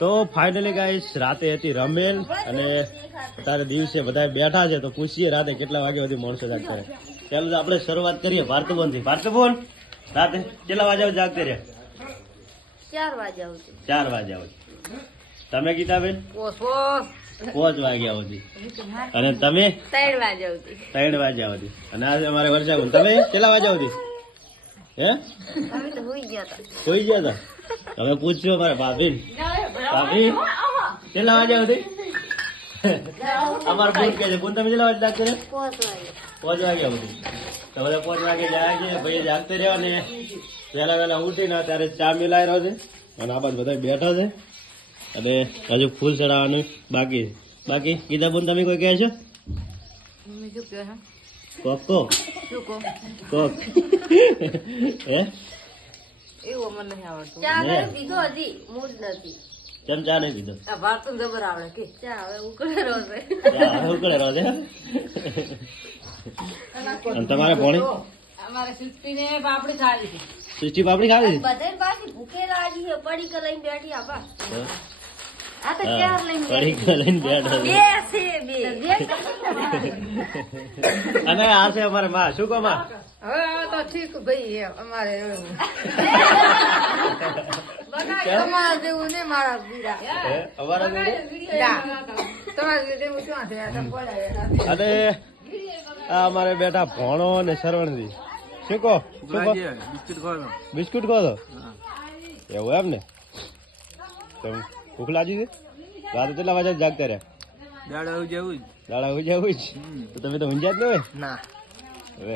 તો finally guys રાતે હતી રમેલ અને તારે દિવસે બધા બેઠા છે તો પૂછીએ રાતે કેટલા વાગે સુધી માણસો જાગતા રહે. ચાલો તો આપણે શરૂઆત કરીએ ભારતભવન થી. ભારતભવન રાતે કેટલા વાગ્યા સુધી જાગતે રહ્યા? 4 વાગ્યા સુધી. 4 વાગ્યા સુધી. તમે ગીતાબેન? 5 વાગ્યા સુધી. અને તમે? 3 વાગ્યા સુધી. 3 વાગ્યા સુધી. અને આજે અમારે વર્ષાબેન તમે કેટલા વાગ્યા સુધી? હે અમે તો હોઈ ગયા હતા. હોઈ ગયા હતા? હવે પૂછજો મારા ભાભી. ભાભી કેટલા વાગ્યા સુધી? અમારે ફોન કે છે ફોન તમે કેટલા વાગે જાગતે રહે? 5 વાગ્યા સુધી. તો બધા 5 વાગે જાગે ભાઈ જાગતે રહ્યો ને વહેલા વહેલા ઉઠીને ત્યારે ચા મિલાઈ રહ્યો છે અને આ બાજુ બધા બેઠા છે અને હજુ ફૂલ ચડાવવાનું બાકી ગીતા બોન તમે કોઈ કહે છો? કોક કોક હે એવું મને નહીં આવડતું. ચા નહીં પીધો હજી મૂડ નથી. કેમ ચા નહીં પીધો? આ ભારતું જબર આવડે કે ચા હવે ઉકળે રહો છે. ચા હવે ઉકળે રહ્યો છે. અને તમારે ભોણી? અમારે સિસ્ટીને પાપડી ખાવી છે. સૃષ્ટિ પાપડી ખાવી છે? બધાય બાકી ભૂખે રાજી છે. પડીક લઈને બેઠી આપા. આ તો ચાર લઈને પડીક લઈને બેઠા છે. બે છે. અને આ છે અમારે માં. શું કહો માં? હવે તો ઠીક ભાઈ અમારે તમારા જેવું ને મારા બીરા અમારા જોડે? તમારા જેવું ક્યાં છે? અને આ અમારે બેઠા ભોણો ને સરવણજી. શું કહો? બિસ્કુટ ખો તો એવું એમ ને? ભૂખ લાગી છે? રાતે કેટલા વાગે જાગતા રહ્યા? દાડા ઉજાવું જ તો તમે તો ઊંઝા જ ન હોય? ના હવે